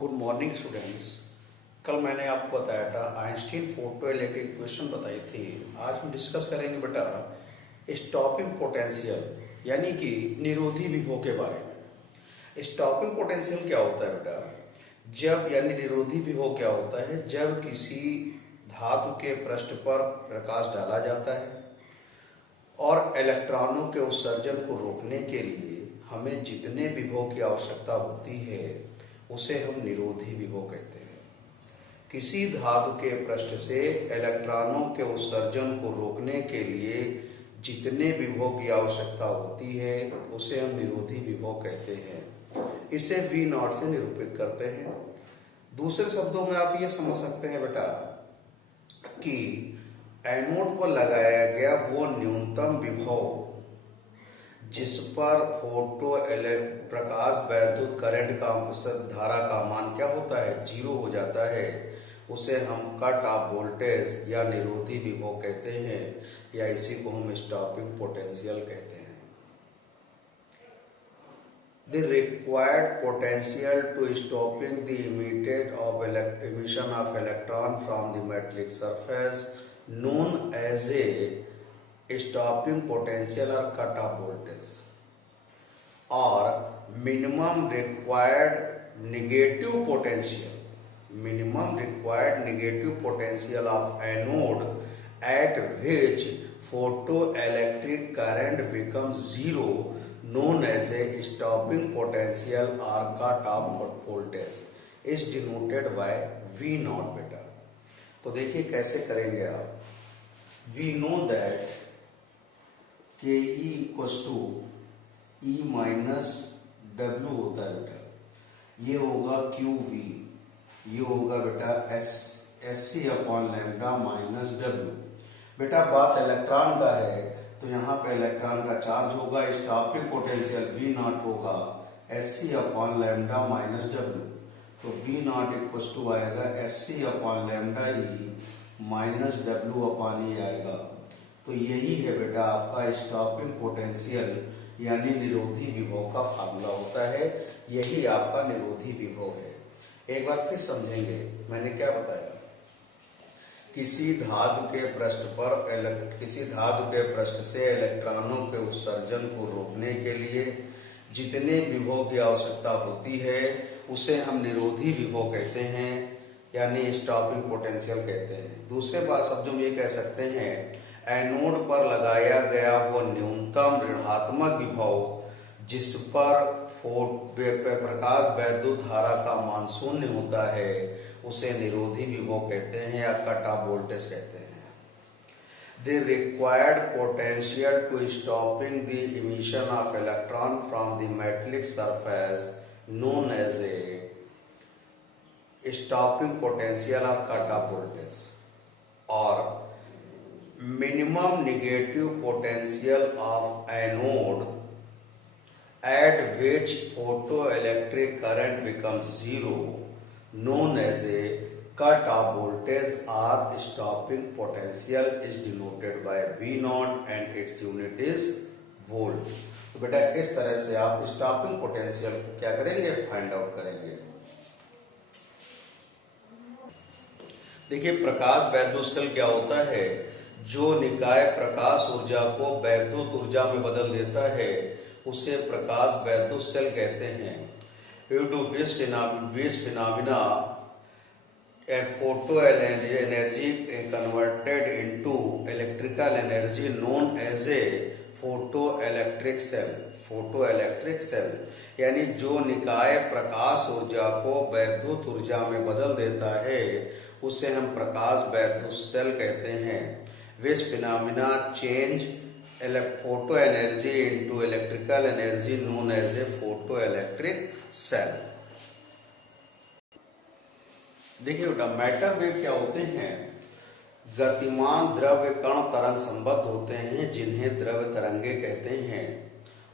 Good morning students. कल मैंने आपको बताया था आइंस्टीन फोटो इलेक्ट्रिक इक्वेशन बताई थी। आज हम डिस्कस करेंगे बेटा स्टॉपिंग पोटेंशियल यानी कि निरोधी विभव के बारे में। स्टॉपिंग पोटेंशियल क्या होता है बेटा? जब यानी निरोधी विभव क्या होता है? जब किसी धातु के पृष्ठ पर प्रकाश डाला जाता है और इलेक्ट्रॉनों के उत्सर्जन को रोकने के लिए हमें जितने विभव की आवश्यकता होती है उसे हम निरोधी विभव कहते हैं। किसी धातु के पृष्ठ से इलेक्ट्रॉनों के उत्सर्जन को रोकने के लिए जितने विभव की आवश्यकता होती है उसे हम निरोधी विभव कहते हैं। इसे V नॉट से निरूपित करते हैं। दूसरे शब्दों में आप ये समझ सकते हैं बेटा कि एनोड पर लगाया गया वो न्यूनतम विभव जिस पर प्रकाश वैद्युत करंट का धारा का मान क्या होता है? 0 हो जाता है। उसे हम कट ऑफ वोल्टेज या निरोधी विभव कहते हैं, या इसी को हम स्टॉपिंग पोटेंशियल कहते हैं। The required potential to stopping the emission of electron from the metallic surface known as a stopping potential or cut-off voltage, or minimum required negative potential of anode at which photoelectric current becomes zero, known as a stopping potential or cut-off voltage, is denoted by V naught बेटा। तो देखिए कैसे करेंगे आप। We know that K E equals to E minus W होता है बेटा। ये होगा क्यू वी, ये होगा बेटा S C upon lambda minus W. बेटा बात इलेक्ट्रॉन का है तो यहाँ पे इलेक्ट्रॉन का चार्ज होगा। स्टॉपिंग पोटेंशियल वी नॉट होगा S C upon lambda minus W. तो वी नॉट इक्वल्स टू आएगा S C upon lambda E minus W upon E आएगा। तो यही है बेटा आपका स्टॉपिंग पोटेंशियल यानी निरोधी विभव का फार्मूला होता है। यही आपका निरोधी विभव है। एक बार फिर समझेंगे मैंने क्या बताया। किसी धातु के पृष्ठ से इलेक्ट्रॉनों के उत्सर्जन को रोकने के लिए जितने विभव की आवश्यकता होती है उसे हम निरोधी विभव कहते हैं, यानी स्टॉपिंग पोटेंशियल कहते हैं। दूसरे बात शब्दों में ये कह सकते हैं एनोड पर लगाया गया वो न्यूनतम ऋणात्मक विभव जिस पर प्रकाश वैद्युत धारा का मान 0 होता है उसे निरोधी विभव कहते हैं या कट ऑफ वोल्टेज कहते हैं। The required potential to stopping the emission of electron from the metallic surface known as a stopping potential or cut off voltage, or minimum negative potential of anode at which photoelectric current becomes zero, known as a cut-off voltage or stopping potential, is denoted by V naught and its unit is volt। तो बेटा इस तरह से आप stopping potential को क्या करेंगे? Find out करेंगे। देखिए प्रकाश वैद्युत सेल क्या होता है? जो निकाय प्रकाश ऊर्जा को वैद्युत ऊर्जा में बदल देता है उसे प्रकाश वैद्युत सेल कहते हैं। Due to which phenomena a photo energy converted into electrical energy known as a photoelectric cell यानी जो निकाय प्रकाश ऊर्जा को वैद्युत ऊर्जा में बदल देता है उसे हम प्रकाश वैद्युत सेल कहते हैं। Which phenomena change photo energy into electrical energy known as a photoelectric cell। देखिए बेटा मैटर वेव क्या होते हैं? गतिमान द्रव्य कण तरंग संबद्ध होते हैं जिन्हें द्रव्य तरंगे कहते हैं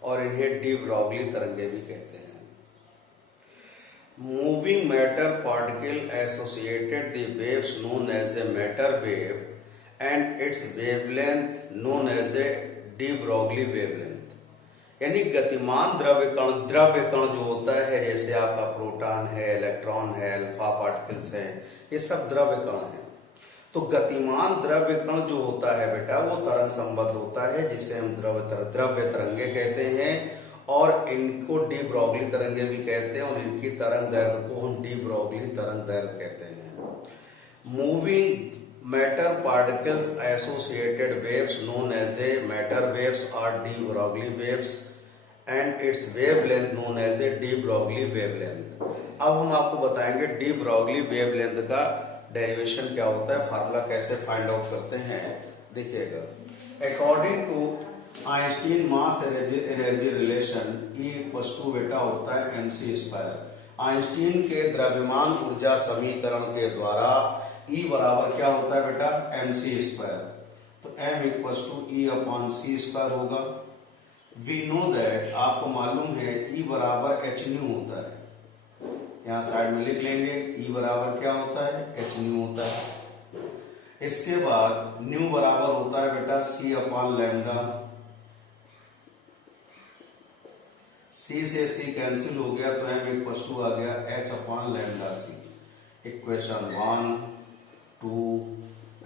और इन्हें डी ब्रॉगली तरंगे भी कहते हैं। Moving matter particle associated the waves known as a matter wave and its wavelength known as a de Broglie wavelength। यानी गतिमान द्रव्य कण जो होता है, जैसे आपका प्रोटॉन है, इलेक्ट्रॉन है, अल्फा पार्टिकल्स है, ये सब द्रव्य कण है। तो गतिमान द्रव्य कण जो होता है बेटा, वो तरंग संबद्ध होता है, जिसे हम द्रव्य तरंगे कहते हैं, और इनको डी ब्रॉगली तरंगे भी कहते हैं, और इनकी तरंग दैर्ध्य को हम डी ब्रॉगली तरंग दैर्ध्य कहते हैं। Moving matter particles associated waves known as a matter waves are de Broglie waves and its wavelength known as a de Broglie wavelength. अब हम आपको बताएंगे डी ब्रॉगली वेवलेंथ का डेरिवेशन क्या होता है, फार्मूला कैसे फाइंड आउट करते हैं। देखिएगा, according to Einstein mass energy relation E equals to बेटा होता है mc²। आइंस्टीन के द्रव्यमान ऊर्जा समीकरण के द्वारा E बराबर क्या होता है बेटा, mc²। तो m इक्वल्स टू E/c² होगा। वी नो दैट, आपको मालूम है E बराबर hν होता है, यहाँ साइड में लिख लेंगे, E बराबर क्या होता है, hν होता है। इसके बाद न्यू बराबर होता है बेटा c/λ। c से c कैंसिल हो गया, तो m इक्वल्स टू आ गया h/λc। Equation 1, 2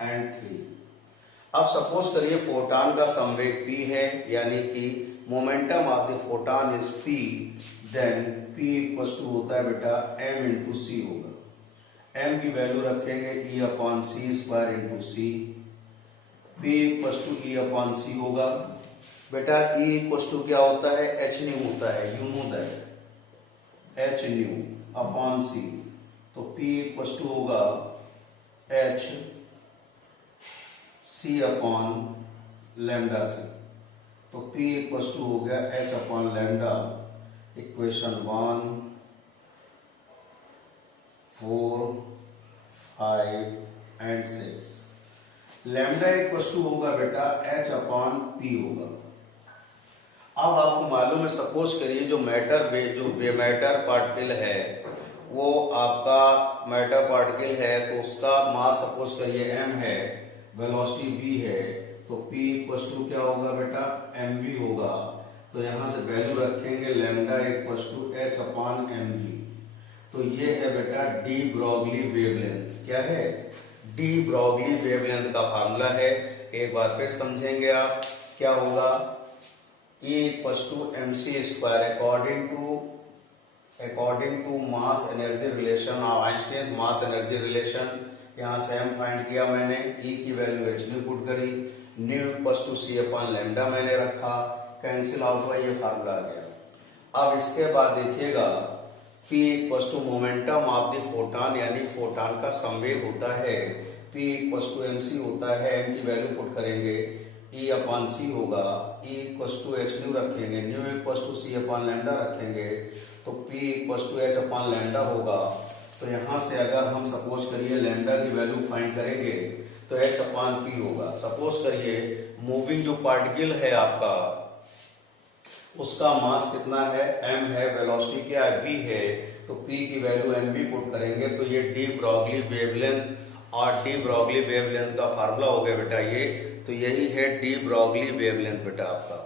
and 3। अब सपोज करिए फोटॉन का संवेग p है, यानी कि momentum of the photon is p, then p equals to होता है बेटा m इंटू c होगा। m की वैल्यू रखेंगे E/c² into c। p equals to E/c होगा। बेटा E इक्वल्स टू क्या होता है, hν होता है, यू नो दैट, hν/c। तो p इक्वल्स टू होगा h c/λc। तो p इक्वल्स टू हो गया h/λ। Equation 1, 4, 5 and 6। Lambda equals to होगा बेटा h/p होगा। अब आपको मालूम है, सपोज करिए जो मैटर पार्टिकल है, वो आपका मैटर पार्टिकल है, तो उसका मास सपोज करिए m है, वेलोसिटी v है, तो p इक्वल्स टू क्या होगा बेटा, mv होगा। तो यहां से वैल्यू रखेंगे लैम्डा इक्वल्स टू h/mv। तो ये है बेटा डी ब्रॉगली वेवलेंथ। क्या है, डी ब्रॉगली वेवलेंथ का फार्मूला है। एक बार फिर समझेंगे आप, क्या होगा, E equals to mc² according to mass energy relation, Einstein mass energy relation. यहाँ से m फाइंड किया मैंने, E की वैल्यू hν पुट करी, न्यू इक्वल्स टू c/λ मैंने रखा, कैंसिल आउट हुआ, ये फार्मूला आ गया। अब इसके बाद देखिएगा, P equals to momentum of the photon, यानी फोटॉन का संवेग होता है, P इक्वल्स टू mc होता है, m की वैल्यू पुट करेंगे, E/c होगा, E इक्वल्स टू hν रखेंगे, न्यू इक्वल्स टू c/λ रखेंगे, तो P इक्वल्स टू h/λ होगा। तो यहाँ से अगर हम सपोज करिए लैम्डा की वैल्यू फाइंड करेंगे, तो h/p होगा। सपोज करिए मूविंग जो पार्टिकल है आपका, उसका मास कितना है, m है, वेलोसिटी क्या है, v है, तो p की वैल्यू mv पुट करेंगे, तो ये डी ब्रॉगली वेवलेंथ, और डी ब्रॉगली वेवलेंथ का फार्मूला हो गया बेटा ये। तो यही है डी ब्रॉगली वेवलेंथ बेटा आपका।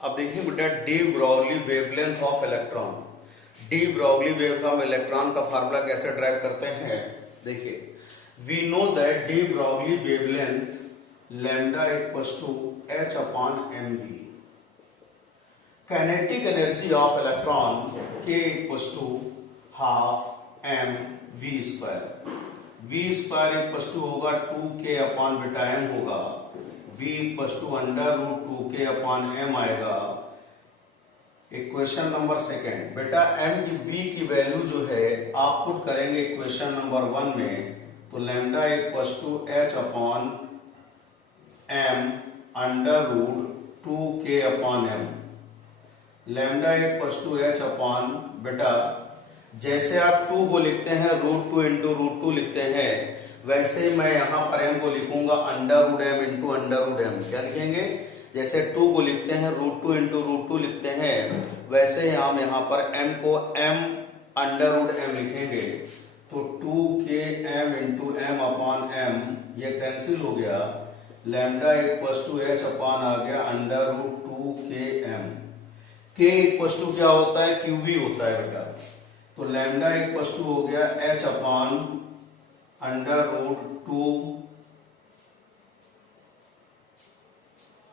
अब देखिए बेटा, de Broglie wavelength of electron, de Broglie wavelength of electron का फार्मूला कैसे ड्राइव करते हैं। देखिए, we know that de Broglie wavelength lambda equals to h/mv। Kinetic energy of electron k equals to half mv²। v² equals to होगा 2k/m होगा, v equals to √2k/m आएगा। Equation number second, बेटा m की v की value जो है आप put करेंगे इक्वेशन नंबर 1 में, तो lambda equals to h/m √2k/m। Lambda equals to h/, बेटा जैसे आप 2 को लिखते हैं √2 इंटू √2 लिखते हैं, वैसे ही मैं यहाँ पर m को लिखूंगा √m इंटू √m। क्या लिखेंगे, जैसे 2 को लिखते हैं √2 इंटू √2 लिखते हैं, वैसे ही हम यहाँ पर m को m लिखेंगे। तो 2km इंटू m/m ये कैंसिल हो गया, लैम्डा इक्वल टू एच अपान आ गया अंडर रूट 2km। के इक्वल टू क्या होता है, क्यूबी होता है बेटा। तो लैम्डा इक्वल टू हो गया H upon under root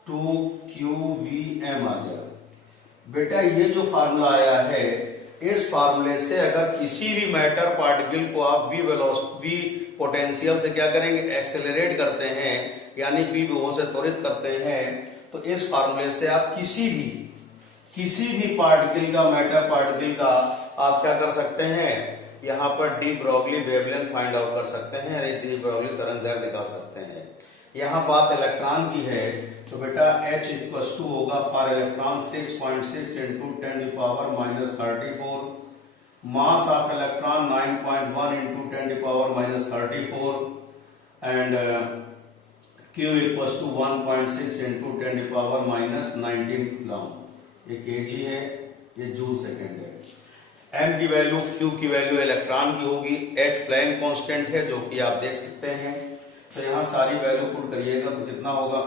2qvm आ गया। बेटा ये जो फार्मूला आया है, इस फार्मूले से अगर किसी भी मैटर पार्टिकल को आप वी पोटेंशियल से क्या करेंगे, एक्सेलरेट करते हैं, यानी वी से त्वरित करते हैं, तो इस फार्मूले से आप किसी भी पार्टिकल का, मैटर पार्टिकल का आप क्या कर सकते हैं, यहाँ पर D Broglie wavelength find out कर सकते हैं, यानी डी ब्रोगली तरंगदैर्घ्य निकाल सकते हैं। यहाँ बात इलेक्ट्रॉन की है, तो बेटा H इक्वल टू होगा for electron 6.6 into 10⁻34, mass of electron 9.1 into 10⁻34 and Q equal to 1.6 into 10⁻19 coulomb. ये kg है, ये जूल सेकेंड है। m की वैल्यू, q की वैल्यू इलेक्ट्रॉन की होगी, h प्लैंक कांस्टेंट है जो कि आप देख सकते हैं। तो यहाँ सारी वैल्यू पुट करिएगा तो कितना होगा,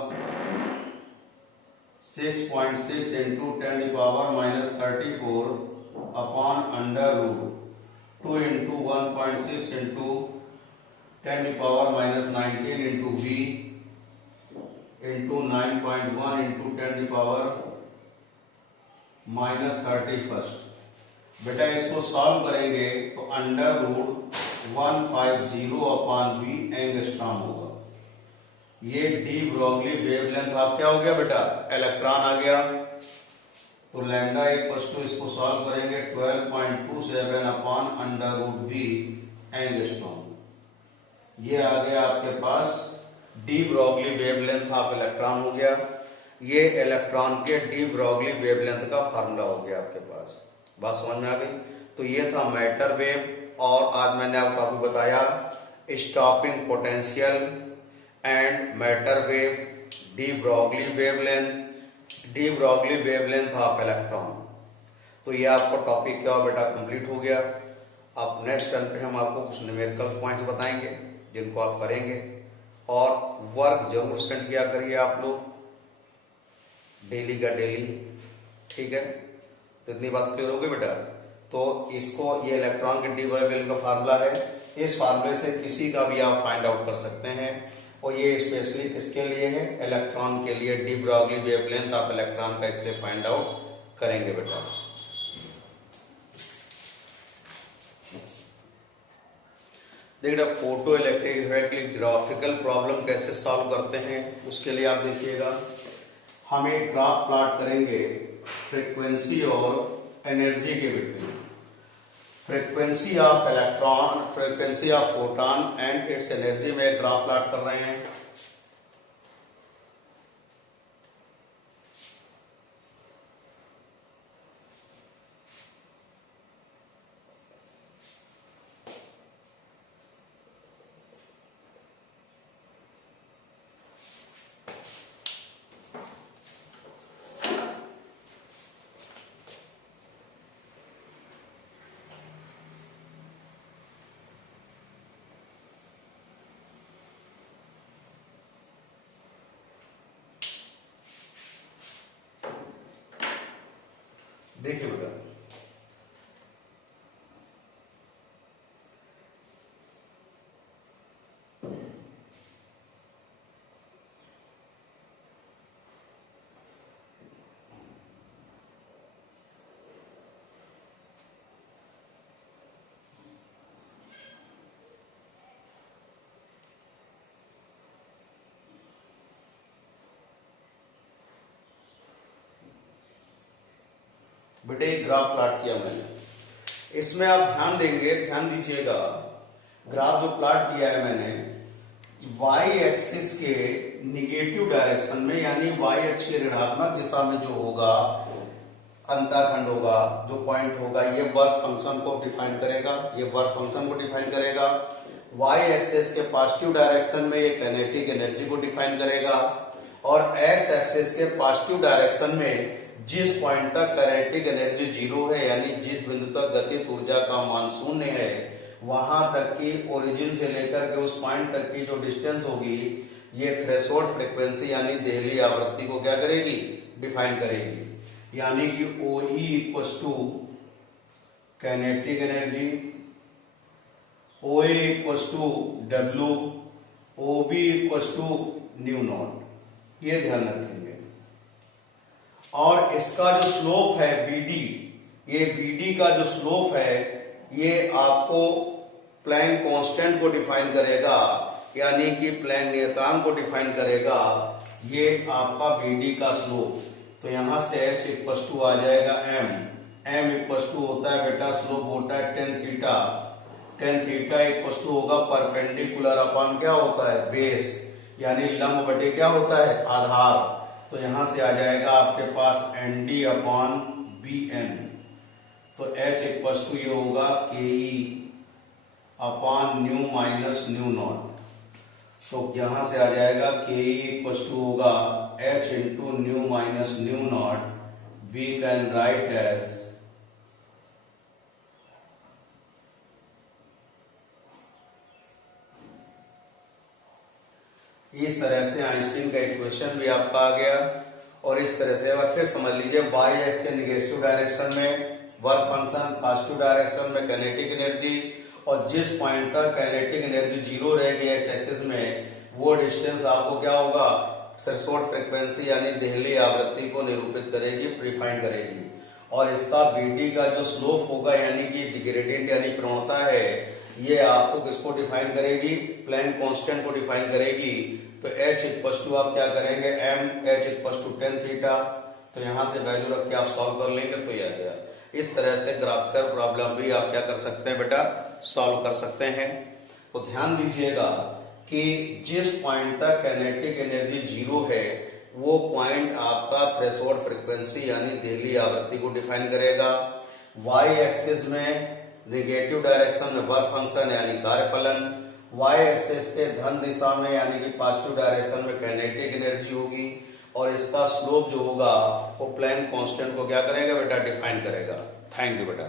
6.6 into 10⁻34 upon under root 2 into 1.6 into 10⁻19 into v into 9.1 into 10⁻31। बेटा इसको सॉल्व करेंगे तो under root 150 upon V angstrom होगा। ये डी ब्रोगली वेवलेंथ आप क्या हो गया बेटा, इलेक्ट्रॉन आ गया। तो लैम्डा इक्वल टू, इसको सॉल्व करेंगे 12.27 upon under root V angstrom. ये आ गया आपके पास de Broglie wavelength of electron हो गया। ये इलेक्ट्रॉन के डी ब्रोगली वेवलेंथ का फार्मूला हो गया आपके पास। बात समझ में आ गई। तो ये था मैटर वेव, और आज मैंने आपको बताया stopping potential and matter wave, D Broglie wavelength of electron. तो ये आपको टॉपिक क्या बेटा कंप्लीट हो गया। अब नेक्स्ट टर्न पे हम आपको कुछ न्यूमेरिकल पॉइंट्स बताएंगे जिनको आप करेंगे, और वर्क जरूर सेंड किया करिए आप लोग डेली का डेली, ठीक है। तो इतनी बात क्लियर हो गई बेटा। तो इसको, ये इलेक्ट्रॉन के डी वेवलेंथ का फार्मूला है, इस फार्मूले से किसी का भी आप फाइंड आउट कर सकते हैं, और ये स्पेशली किसके लिए है, इलेक्ट्रॉन के लिए। D Broglie wavelength of electron का इससे फाइंड आउट करेंगे बेटा। देखिए फोटो इलेक्ट्रिक ग्राफिकल प्रॉब्लम कैसे सॉल्व करते हैं, उसके लिए आप देखिएगा, हम एक ग्राफ प्लॉट करेंगे फ्रीक्वेंसी और एनर्जी के between, frequency of electron, frequency of photon and it's energy में एक ग्राफ प्लॉट कर रहे हैं। देखिए बेटा, बेटे ग्राफ प्लॉट किया मैंने, इसमें आप ध्यान देंगे, ध्यान दीजिएगा, ग्राफ जो प्लॉट किया है मैंने, वाई एक्सिस के निगेटिव डायरेक्शन में, यानी वाई अक्ष के ऋणात्मक दिशा में जो होगा अंतःखंड होगा, जो पॉइंट होगा, ये वर्क फंक्शन को डिफाइन करेगा, ये वर्क फंक्शन को डिफाइन करेगा। वाई एक्सिस के पॉजिटिव डायरेक्शन में ये काइनेटिक एनर्जी को डिफाइन करेगा, और एक्स एक्सिस के पॉजिटिव डायरेक्शन में जिस पॉइंट तक काइनेटिक एनर्जी 0 है, यानी जिस बिंदु तक गतिज ऊर्जा का मान 0 है, वहां तक की ओरिजिन से लेकर के उस पॉइंट तक की जो डिस्टेंस होगी, ये थ्रेशोल्ड फ्रीक्वेंसी यानी देहली आवृत्ति को क्या करेगी, डिफाइन करेगी। यानी कि OE equals to kinetic energy, OA equals to W, OB equals to nu not, ये ध्यान रखेंगे। और इसका जो स्लोप है BD, ये BD का जो स्लोप है ये आपको प्लैंक कांस्टेंट को डिफाइन करेगा, यानी कि प्लैंक नियतांक को डिफाइन करेगा, ये आपका BD का स्लोप। तो यहां से H इक्वल्स टू आ जाएगा M इक्वल्स टू होता है बेटा स्लोप होता है टेन थीटा इक्वल्स टू होगा परपेंडिकुलर अपॉन क्या होता है, बेस, यानी लंब बटे क्या होता है, आधार। तो यहां से आ जाएगा आपके पास ND अपॉन BN। तो H इक्वल्स टू ये होगा KE upon nu minus nu not. तो यहां से आ जाएगा KE इक्वल्स टू होगा H into nu minus nu not, we can write as इस तरह से आइंस्टीन का इक्वेशन भी आपका आ गया। और इस तरह से फिर समझ लीजिए वाई एक्स के निगेटिव डायरेक्शन में वर्क फंक्शन, पॉजिटिव डायरेक्शन में काइनेटिक एनर्जी, और जिस पॉइंट तक काइनेटिक एनर्जी जीरो रहेगी एक्स एक्सिस में, वो डिस्टेंस आपको क्या होगा, थ्रेशोल्ड फ्रीक्वेंसी यानी देहली आवृत्ति को निरूपित करेगी, प्रिफाइन करेगी। और इसका BD का जो स्लोप होगा यानी कि ग्रेडियंट यानी प्रवणता है, ये आपको किसको डिफाइन करेगी, प्लैंक कांस्टेंट को डिफाइन करेगी। तो H इक्वल्स टू आप क्या करेंगे H equals to tan theta. तो यहां से वैल्यू रख के आप सॉल्व कर लेंगे तो ये आ गया। इस तरह से ग्राफिकल प्रॉब्लम भी आप क्या कर सकते हैं बेटा, सॉल्व कर सकते हैं। तो ध्यान दीजिएगा कि जिस पॉइंट तक काइनेटिक एनर्जी जीरो है वो पॉइंट आपका थ्रेशोल्ड फ्रीक्वेंसी यानी देहली आवृत्ति को डिफाइन करेगा। वाई एक्सिस में नेगेटिव डायरेक्शन में वर्क फंक्शन यानी कार्यफलन, वाई एक्सिस के धन दिशा में यानी कि पॉजिटिव डायरेक्शन में काइनेटिक एनर्जी होगी, और इसका स्लोप जो होगा वो प्लैंक कांस्टेंट को क्या करेगा बेटा, डिफाइन करेगा। थैंक यू बेटा।